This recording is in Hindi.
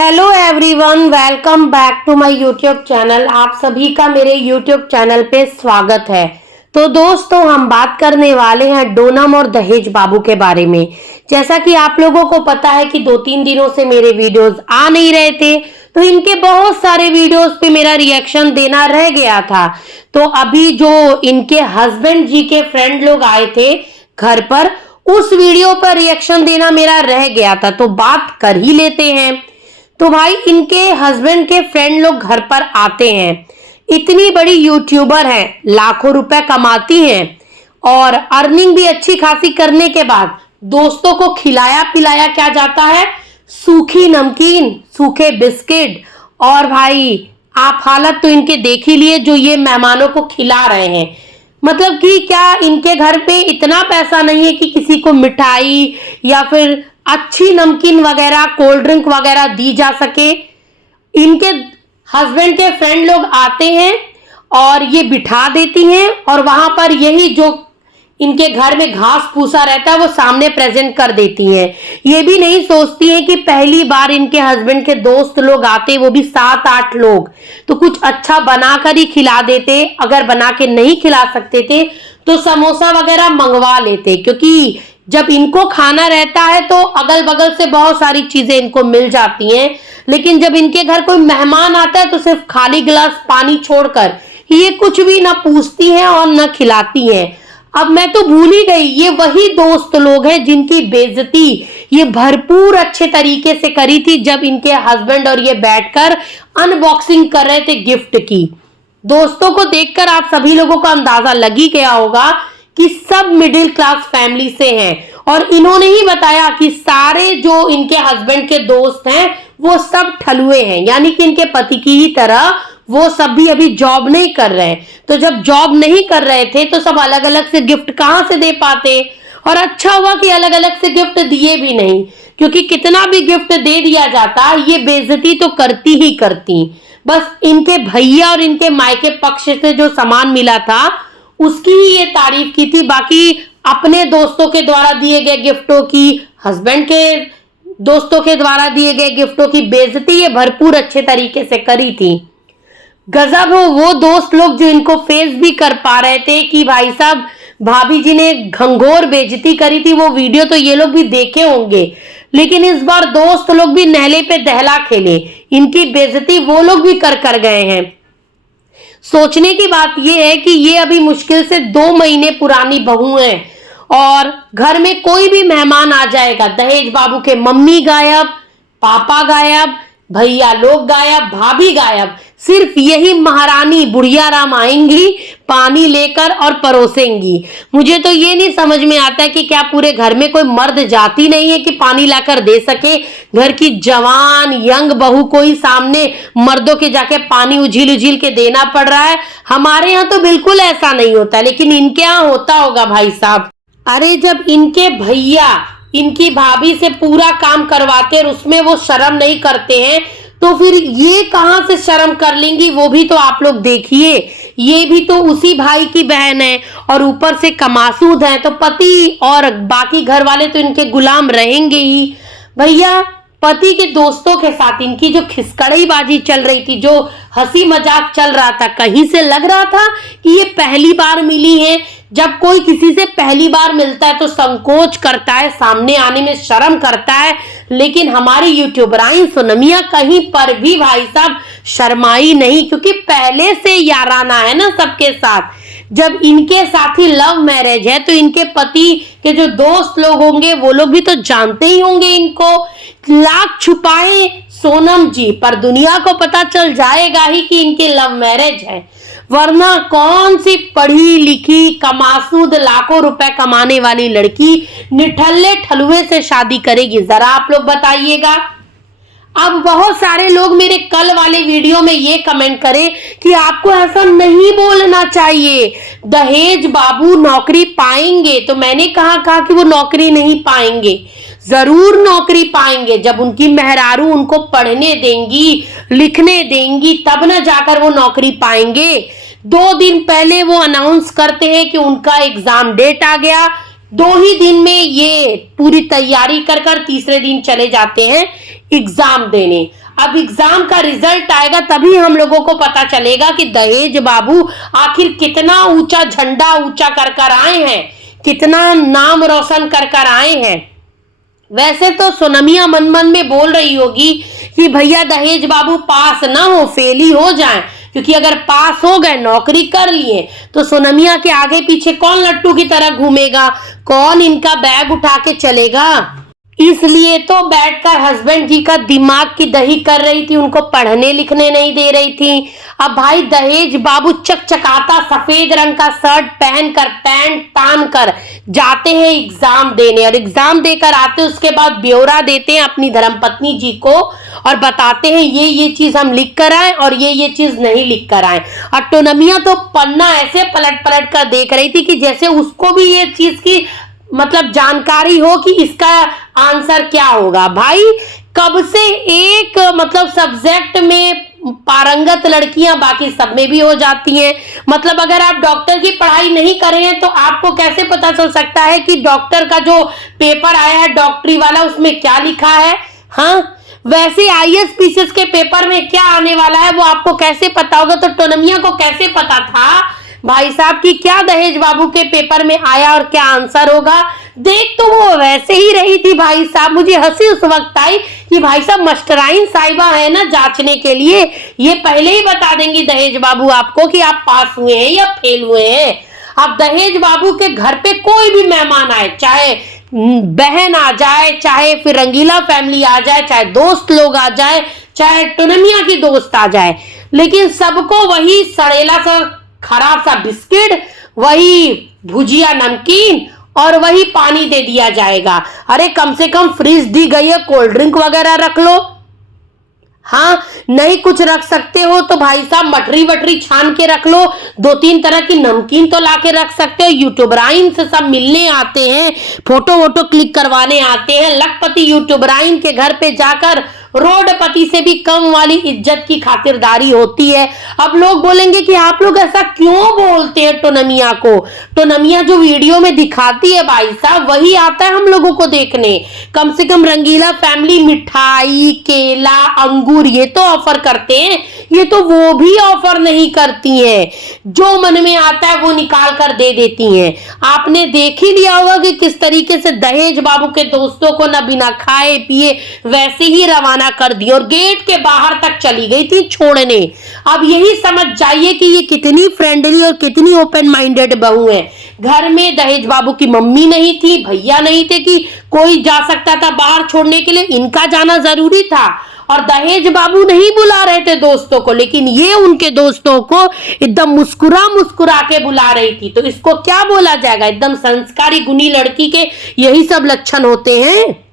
Hello everyone, welcome back to my YouTube channel. आप सभी का मेरे यूट्यूब चैनल पे स्वागत है। तो दोस्तों, हम बात करने वाले हैं डोनम और दहेज बाबू के बारे में। जैसा कि आप लोगों को पता है कि 2-3 दिनों से मेरे वीडियोस आ नहीं रहे थे, तो इनके बहुत सारे वीडियोस पे मेरा रिएक्शन देना रह गया था। तो अभी जो इनके हस्बैंड जी के फ्रेंड लोग आए थे घर पर, उस वीडियो पर रिएक्शन देना मेरा रह गया था, तो बात कर ही लेते हैं। तो भाई, इनके हस्बैंड के फ्रेंड लोग घर पर आते हैं। इतनी बड़ी यूट्यूबर हैं, लाखों रुपए कमाती हैं और अर्निंग भी अच्छी खासी करने के बाद दोस्तों को खिलाया पिलाया क्या जाता है, सूखी नमकीन, सूखे बिस्किट। और भाई, आप हालत तो इनके देख ही लिए जो ये मेहमानों को खिला रहे हैं। मतलब कि क्या इनके घर पे इतना पैसा नहीं है कि किसी को मिठाई या फिर अच्छी नमकीन वगैरह, कोल्ड ड्रिंक वगैरह दी जा सके। इनके हस्बैंड के फ्रेंड लोग आते हैं और ये बिठा देती हैं और वहां पर यही जो इनके घर में घास फूसा रहता है वो सामने प्रेजेंट कर देती हैं। ये भी नहीं सोचती हैं कि पहली बार इनके हस्बैंड के दोस्त लोग आते, वो भी 7-8 लोग, तो कुछ अच्छा बनाकर ही खिला देते। अगर बना के नहीं खिला सकते थे तो समोसा वगैरह मंगवा लेते, क्योंकि जब इनको खाना रहता है तो अगल बगल से बहुत सारी चीजें इनको मिल जाती हैं। लेकिन जब इनके घर कोई मेहमान आता है तो सिर्फ खाली गिलास पानी छोड़कर ये कुछ भी ना पूछती हैं और ना खिलाती हैं। अब मैं तो भूल ही गई, ये वही दोस्त लोग हैं जिनकी बेइज्जती ये भरपूर अच्छे तरीके से करी थी जब इनके हस्बैंड और ये बैठकर अनबॉक्सिंग कर रहे थे गिफ्ट की। दोस्तों को देखकर आप सभी लोगों को अंदाजा लग ही गया होगा कि सब मिडिल क्लास फैमिली से हैं। और इन्होंने ही बताया कि सारे जो इनके हस्बैंड के दोस्त हैं वो सब ठलुए हैं, यानी कि इनके पति की ही तरह वो सब भी अभी जॉब नहीं कर रहे हैं। तो जब जॉब नहीं कर रहे थे तो सब अलग अलग से गिफ्ट कहां से दे पाते। और अच्छा हुआ कि अलग अलग से गिफ्ट दिए भी नहीं, क्योंकि कितना भी गिफ्ट दे दिया जाता ये बेइज्जती तो करती ही करती। बस इनके भैया और इनके मायके पक्ष से जो सामान मिला था उसकी ही ये तारीफ की थी। बाकी अपने दोस्तों के द्वारा दिए गए गिफ्टों की, हस्बैंड के दोस्तों के द्वारा दिए गए गिफ्टों की बेइज्जती ये भरपूर अच्छे तरीके से करी थी। गजब हो वो दोस्त लोग जो इनको फेस भी कर पा रहे थे कि भाई साहब, भाभी जी ने घंघोर बेइज्जती करी थी। वो वीडियो तो ये लोग भी देखे होंगे, लेकिन इस बार दोस्त लोग भी नहले पे दहला खेले, इनकी बेइज्जती वो लोग भी कर गए हैं। सोचने की बात यह है कि ये अभी मुश्किल से 2 महीने पुरानी बहू है और घर में कोई भी मेहमान आ जाएगा, दहेज बाबू के मम्मी गायब, पापा गायब, भैया लोग गायब, भाभी गायब, सिर्फ यही महारानी बुढ़िया राम आएंगी, पानी लेकर और परोसेंगी। मुझे तो ये नहीं समझ में आता है कि क्या पूरे घर में कोई मर्द जाती नहीं है कि पानी लाकर दे सके। घर की जवान यंग बहू को ही सामने मर्दों के जाके पानी उझिल उझिल के देना पड़ रहा है। हमारे यहाँ तो बिल्कुल ऐसा नहीं होता, लेकिन इनके यहाँ होता होगा भाई साहब। अरे, जब इनके भैया इनकी भाभी से पूरा काम करवाते और उसमें वो शर्म नहीं करते हैं, तो फिर ये कहां से शर्म कर लेंगी, वो भी तो आप लोग देखिए। ये भी तो उसी भाई की बहन है और ऊपर से कमासूद है, तो पति और बाकी घर वाले तो इनके गुलाम रहेंगे ही। भैया, पति के दोस्तों के साथ इनकी जो खिसकड़ईबाजी चल रही थी, जो हंसी मजाक चल रहा था, कहीं से लग रहा था कि ये पहली बार मिली है। जब कोई किसी से पहली बार मिलता है तो संकोच करता है, सामने आने में शर्म करता है, लेकिन हमारी यूट्यूबराइन सोनमिया कहीं पर भी भाई साहब शर्माई नहीं, क्योंकि पहले से याराना है ना सबके साथ। जब इनके साथ ही लव मैरिज है तो इनके पति के जो दोस्त लोग होंगे वो लोग भी तो जानते ही होंगे इनको। लाख छुपाए सोनम जी, पर दुनिया को पता चल जाएगा ही कि इनके लव मैरिज है। वरना कौन सी पढ़ी लिखी कमासूद लाखों रुपए कमाने वाली लड़की निठल्ले ठलुए से शादी करेगी, जरा आप लोग बताइएगा। अब बहुत सारे लोग मेरे कल वाले वीडियो में ये कमेंट करें कि आपको ऐसा नहीं बोलना चाहिए, दहेज बाबू नौकरी पाएंगे। तो मैंने कहा कि वो नौकरी नहीं पाएंगे, जरूर नौकरी पाएंगे। जब उनकी मेहरारू उनको पढ़ने देंगी, लिखने देंगी, तब न जाकर वो नौकरी पाएंगे। 2 दिन पहले वो अनाउंस करते हैं कि उनका एग्जाम डेट आ गया, 2 ही दिन में ये पूरी तैयारी कर तीसरे दिन चले जाते हैं एग्जाम देने। अब एग्जाम का रिजल्ट आएगा तभी हम लोगों को पता चलेगा कि दहेज बाबू आखिर कितना ऊंचा झंडा ऊंचा कर कर आए हैं, कितना नाम रोशन कर कर आए हैं। वैसे तो सोनमिया मन मन में बोल रही होगी कि भैया दहेज बाबू पास ना हो, फेल ही हो जाएं, क्योंकि अगर पास हो गए, नौकरी कर लिए, तो सोनमिया के आगे पीछे कौन लट्टू की तरह घूमेगा, कौन इनका बैग उठा के चलेगा। इसलिए तो बैठकर हस्बैंड जी का दिमाग की दही कर रही थी, उनको पढ़ने लिखने नहीं दे रही थी। अब भाई दहेज बाबू चकचकाता सफेद रंग का शर्ट पहनकर, पैंट तान कर जाते हैं एग्जाम देने, और एग्जाम देकर आते उसके बाद ब्यौरा देते हैं अपनी धर्मपत्नी जी को और बताते हैं ये चीज हम लिख कर आए और ये चीज नहीं लिख कर आए। और टोनमिया तो पन्ना ऐसे पलट पलट कर देख रही थी कि जैसे उसको भी ये चीज की मतलब जानकारी हो कि इसका आंसर क्या होगा। भाई कब से एक मतलब सब्जेक्ट में पारंगत लड़कियां बाकी सब में भी हो जाती हैं। मतलब अगर आप डॉक्टर की पढ़ाई नहीं कर रहे हैं तो आपको कैसे पता चल सकता है कि डॉक्टर का जो पेपर आया है डॉक्टरी वाला उसमें क्या लिखा है। हाँ, वैसे आईएएस पीसीएस के पेपर में क्या आने वाला है वो आपको कैसे पता होगा। तो टोनमिया को कैसे पता था भाई साहब कि क्या दहेज बाबू के पेपर में आया और क्या आंसर होगा। देख तो वो वैसे ही रही थी भाई साहब। मुझे हंसी उस वक्त आई कि भाई साहब मास्टराइन साहिबा है ना जांचने के लिए, ये पहले ही बता देंगी दहेज बाबू आपको कि आप पास हुए हैं या फेल हुए हैं। अब दहेज बाबू के घर पे कोई भी मेहमान आए, चाहे बहन आ जाए, चाहे फिर रंगीला फैमिली आ जाए, चाहे दोस्त लोग आ जाए, चाहे टोनमिया की दोस्त आ जाए, लेकिन सबको वही सड़ेला सा खराब सा बिस्किट, वही भुजिया नमकीन और वही पानी दे दिया जाएगा। अरे कम से कम फ्रिज दी गई है, कोल्ड ड्रिंक वगैरह रख लो। हाँ, नहीं कुछ रख सकते हो तो भाई साहब मटरी वटरी छान के रख लो, 2-3 तरह की नमकीन तो ला के रख सकते हो। यूट्यूबराइन से सब मिलने आते हैं, फोटो वोटो क्लिक करवाने आते हैं। लखपति यूट्यूबराइन के घर पे जाकर रोडपति से भी कम वाली इज्जत की खातिरदारी होती है। अब लोग बोलेंगे कि आप लोग ऐसा क्यों बोलते हैं टोनमिया को। टोनमिया जो वीडियो में दिखाती है भाई साहब वही आता है हम लोगों को देखने। कम से कम रंगीला फैमिली मिठाई, केला, अंगूर ये तो ऑफर करते हैं, ये तो वो भी ऑफर नहीं करती हैं। जो मन में आता है वो निकाल कर दे देती हैं। आपने देख ही लिया होगा कि किस तरीके से दहेज बाबू के दोस्तों को ना बिना खाए पिए वैसे ही रवाना कर दी और गेट के बाहर तक चली गई थी छोड़ने। अब यही समझ जाइए कि ये कितनी फ्रेंडली और कितनी ओपन माइंडेड बहू है। घर में दहेज बाबू की मम्मी नहीं थी, भैया नहीं थे कि कोई जा सकता था बाहर छोड़ने के लिए, इनका जाना जरूरी था। और दहेज बाबू नहीं बुला रहे थे दोस्तों को, लेकिन ये उनके दोस्तों को एकदम मुस्कुरा मुस्कुरा के बुला रही थी। तो इसको क्या बोला जाएगा, एकदम संस्कारी गुणी लड़की के यही सब लक्षण होते हैं।